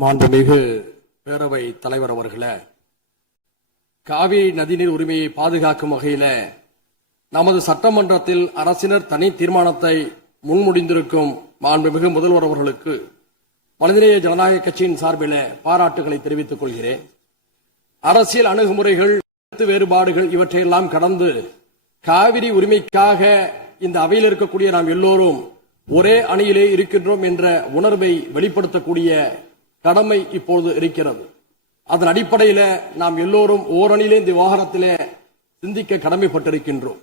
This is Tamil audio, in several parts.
மாண்புமிகு பேரவை தலைவர் அவர்களே, காவிரி நதிநீர் உரிமையை பாதுகாக்கும் வகையில நமது சட்டமன்றத்தில் அரசினர் தனி தீர்மானத்தை முன்மொழிந்திருக்கும் மாண்புமிகு முதல்வர் அவர்களுக்கு மனிதநேய ஜனநாயக கட்சியின் சார்பில் பாராட்டுகளை தெரிவித்துக் கொள்கிறேன். அரசியல் அணுகுமுறைகள், வேறுபாடுகள் இவற்றையெல்லாம் கடந்து காவிரி உரிமைக்காக இந்த அவையில் இருக்கக்கூடிய நாம் எல்லோரும் ஒரே அணியிலே இருக்கின்றோம் என்ற உணர்வை வெளிப்படுத்தக்கூடிய கடமை இப்போது இருக்கிறது. அதன் அடிப்படையில் நாம் எல்லோரும் ஓரணியிலே இந்த விவகாரத்திலே சிந்திக்க கடமைப்பட்டிருக்கின்றோம்.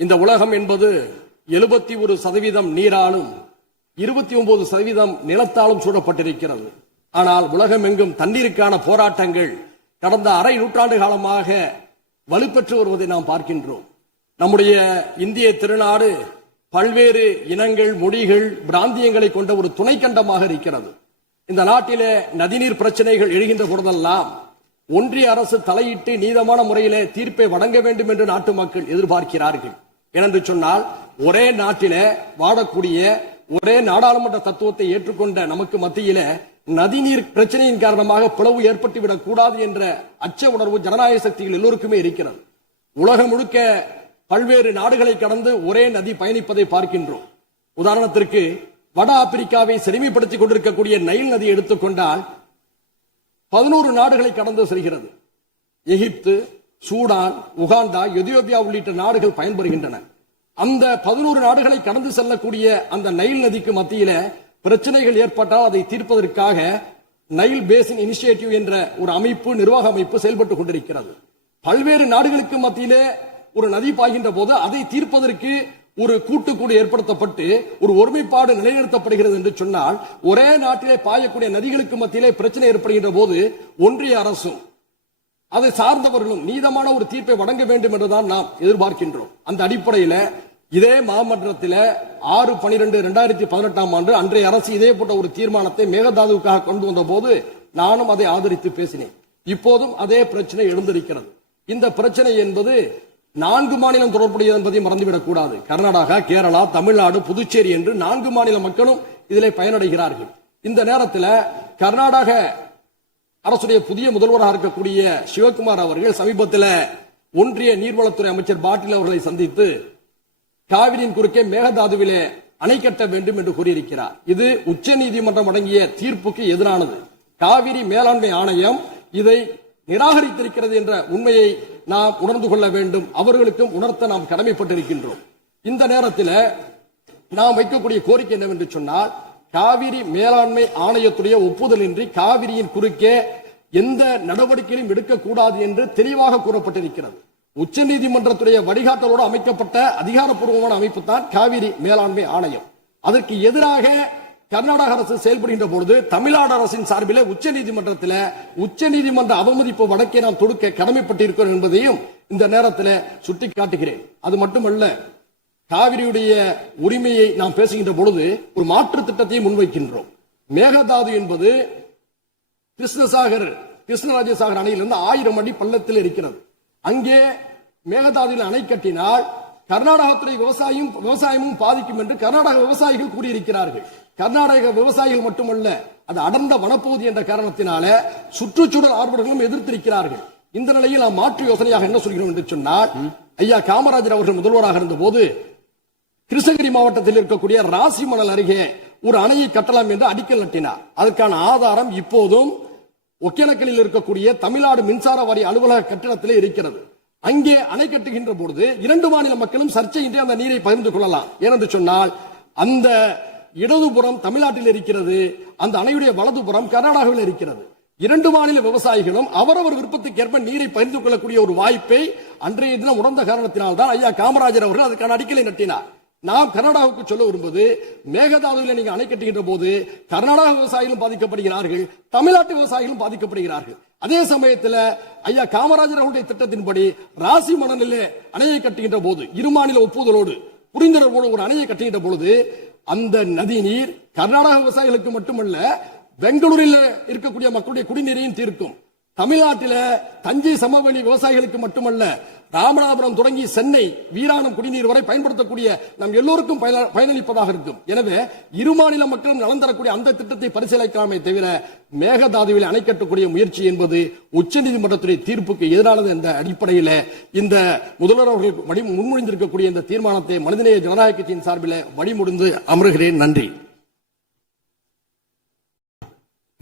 இந்த உலகம் என்பது 71% நீராலும் 29% நிலத்தாலும் சூழப்பட்டிருக்கிறது. ஆனால் உலகம் எங்கும் தண்ணீருக்கான போராட்டங்கள் கடந்த அரை நூற்றாண்டு காலமாக வலுப்பெற்று வருவதை நாம் பார்க்கின்றோம். நம்முடைய இந்திய திருநாடு பல்வேறு இனங்கள், மொழிகள், பிராந்தியங்களை கொண்ட ஒரு துணைக்கண்டமாக இருக்கிறது. இந்த நாட்டிலே நதிநீர் பிரச்சனைகள் எழுகின்ற பொழுதெல்லாம் ஒன்றிய அரசு தலையிட்டு நீதமான முறையிலே தீர்ப்பை வழங்க வேண்டும் என்று நாட்டு மக்கள் எதிர்பார்க்கிறார்கள். ஏனென்று சொன்னால், ஒரே நாட்டிலே வாழக்கூடிய ஒரே நாடாளுமன்ற தத்துவத்தை ஏற்றுக்கொண்ட நமக்கு மத்தியில நதிநீர் பிரச்சனையின் காரணமாக பிளவு ஏற்பட்டுவிடக் கூடாது என்ற அச்ச உணர்வு ஜனநாயக சக்திகள் எல்லோருக்குமே இருக்கிறது. உலகம் முழுக்க பல்வேறு நாடுகளை கடந்து ஒரே நதி பயணிப்பதை பார்க்கின்றோம். உதாரணத்திற்கு வட ஆப்பிரிக்காவை செழுமைப்படுத்திக் கொண்டிருக்கக்கூடிய நைல் நதி எடுத்துக்கொண்டால் 11 நாடுகளை கடந்து செல்கிறது. எகிப்து, சூடான், உகாண்டா, எதியோப்பியா உள்ளிட்ட நாடுகள் பயன்பெறுகின்றன. அந்த 11 நாடுகளை கடந்து செல்லக்கூடிய அந்த நைல் நதிக்கு மத்தியில பிரச்சனைகள் ஏற்பட்டால் அதை தீர்ப்பதற்காக நைல் பேசின் இனிஷியேட்டிவ் என்ற ஒரு அமைப்பு, நிர்வாக அமைப்பு செயல்பட்டுக் கொண்டிருக்கிறது. பல்வேறு நாடுகளுக்கு மத்தியிலே ஒரு நதி பாய்கின்ற போது அதை தீர்ப்பதற்கு ஒரு கூட்டுக்குழு ஏற்படுத்தப்பட்டு ஒரு ஒருமைப்பாடு நிலைநிறுத்தப்படுகிறது என்று சொன்னால், ஒரே நாட்டிலே பாயக்கூடிய நதிகளுக்கு மத்தியிலே பிரச்சனை ஏற்படுகின்ற போது ஒன்றிய அரசும் அதை சார்ந்தவர்களும் நீதமான ஒரு தீர்ப்பை வழங்க வேண்டும் என்றுதான் நாம் எதிர்பார்க்கின்றோம். அந்த அடிப்படையில் இதே மாமன்றத்தில் 6/12/2018 அன்றைய அரசு இதே போன்ற ஒரு தீர்மானத்தை மேகதாதுவுக்காக கொண்டு வந்த போது நானும் அதை ஆதரித்து பேசினேன். இப்போதும் அதே பிரச்சனை எழுந்திருக்கிறது. இந்த பிரச்சனை என்பது 4 மாநிலம் தொடர்புடையது என்பதை மறந்துவிடக் கூடாது. கர்நாடகா, கேரளா, தமிழ்நாடு, புதுச்சேரி என்று 4 மாநில மக்களும் இதிலே பயனடைகிறார்கள். இந்த நேரத்தில் கர்நாடக அரசுடைய புதிய முதல்வராக இருக்கக்கூடிய சிவகுமார் அவர்கள் சமீபத்தில் ஒன்றிய நீர்வளத்துறை அமைச்சர் பாட்டீல் அவர்களை சந்தித்து காவிரியின் குறுக்கே மேகதாதுவிலே அணை கட்ட வேண்டும் என்று கூறியிருக்கிறார். இது உச்ச நீதிமன்றம் வழங்கிய தீர்ப்புக்கு எதிரானது. காவிரி மேலாண்மை ஆணையம் இதை நிராகரித்திருக்கிறது என்ற உண்மையை நாம் உணர்ந்து கொள்ள வேண்டும். அவர்களுக்கும் உணர்த்த நாம் கடமைப்பட்டிருக்கின்றோம். இந்த நேரத்தில் நாம் வைக்கக்கூடிய கோரிக்கை என்னவென்று சொன்னால், காவிரி மேலாண்மை ஆணையத்துடைய ஒப்புதல் இன்றி காவிரியின் குறுக்கே எந்த நடவடிக்கையும் எடுக்கக்கூடாது என்று தெளிவாக கூறப்பட்டிருக்கிறது. உச்ச நீதிமன்றத்துடைய வழிகாட்டலோடு அமைக்கப்பட்ட அதிகாரப்பூர்வமான அமைப்பு தான் காவிரி மேலாண்மை ஆணையம். அதற்கு எதிராக கர்நாடக அரசு செயல்படுகின்ற பொழுது தமிழ்நாடு அரசின் சார்பில் உச்ச நீதிமன்ற அவமதிப்பு வழக்கை நாம் தொடுக்க கடமைப்பட்டிருக்கிறோம் என்பதையும் இந்த நேரத்தில் சுட்டிக்காட்டுகிறேன். அது மட்டுமல்ல, காவிரியுடைய உரிமையை நாம் பேசுகின்ற பொழுது ஒரு மாற்று திட்டத்தை முன்வைக்கின்றோம். மேகதாது என்பது கிருஷ்ணராஜசாகர் அணையிலிருந்து 1000 அடி பள்ளத்தில் இருக்கிறது. அங்கே மேகதாதுவில் அணை கட்டினால் கர்நாடகத்துறை விவசாயமும் பாதிக்கும் என்று கர்நாடக விவசாயிகள் கூறியிருக்கிறார்கள். கர்நாடக விவசாயிகள் மட்டுமல்ல, அது அடர்ந்த வனப்பகுதி என்ற காரணத்தினால சுற்றுச்சூழல் ஆர்வலர்களும் எதிர்த்திருக்கிறார்கள். இந்த நிலையில் நாம் மாற்று யோசனையாக என்ன சொல்கிறோம் என்று சொன்னால், ஐயா காமராஜர் அவர்கள் முதல்வராக இருந்த போது கிருஷ்ணகிரி மாவட்டத்தில் இருக்கக்கூடிய ராசிமணல் அருகே ஒரு அணையை கட்டலாம் என்று அடிக்கல் நட்டினார். அதற்கான ஆதாரம் இப்போதும் ஒகேனக்கலில் இருக்கக்கூடிய தமிழ்நாடு மின்சார வாரிய அலுவலக கட்டிடத்திலே இருக்கிறது. அங்கே அணை கட்டுகின்ற பொழுது 2 மாநில மக்களும் சர்ச்சையின்றி அந்த நீரை பகிர்ந்து கொள்ளலாம். ஏனென்று சொன்னால், அந்த இடதுபுறம் தமிழ்நாட்டில் இருக்கிறது, அந்த அணையுடைய வலதுபுறம் கர்நாடகாவில் இருக்கிறது. 2 மாநில விவசாயிகளும் அவரவர் விருப்பத்துக்கேற்ப நீரை பகிர்ந்து கொள்ளக்கூடிய ஒரு வாய்ப்பை அன்றைய தினம் உணர்ந்த காரணத்தினால் தான் ஐயா காமராஜர் அவர்கள் அதுக்கான அடிக்கலை நட்டினார். நாம் கர்நாடகாவுக்கு சொல்ல விரும்புவது, மேகதாதுவில் நீங்க அணை கட்டுகின்ற போது கர்நாடக விவசாயிகளும் பாதிக்கப்படுகிறார்கள், தமிழ்நாட்டு விவசாயிகளும் பாதிக்கப்படுகிறார்கள். அதே சமயத்தில் ஐயா காமராஜர் அவருடைய திட்டத்தின்படி ராசி மணலிலே அணையை கட்டுகின்ற போது 2 மாநில ஒப்புதலோடு புரிந்துணர்வோடு ஒரு அணையை கட்டுகின்ற பொழுது அந்த நதி நீர் கர்நாடக விவசாயிகளுக்கு மட்டுமல்ல, பெங்களூரில் இருக்கக்கூடிய மக்களுடைய குடிநீரையும் தீர்க்கும். தமிழ்நாட்டில தஞ்சை சமவெளி விவசாயிகளுக்கு மட்டுமல்ல, ராமநாதபுரம் தொடங்கி சென்னை வீராணம் குடிநீர் வரை பயன்படுத்தக்கூடிய நம் எல்லோருக்கும் பயனளிப்பதாக இருக்கும். எனவே இரு மாநில மக்களும் நலன் தரக்கூடிய அந்த திட்டத்தை பரிசீலிக்கலாமே தவிர மேகதாதுவில் அணை கட்டக்கூடிய முயற்சி என்பது உச்சநீதிமன்றத்துடைய தீர்ப்புக்கு எதிரானது என்ற அடிப்படையில் இந்த முதல்வர் அவர்கள் முன்மொழிந்திருக்கக்கூடிய இந்த தீர்மானத்தை மனிதநேய ஜனநாயக கட்சியின் சார்பில் வழிமுடிந்து அமர்கிறேன். நன்றி.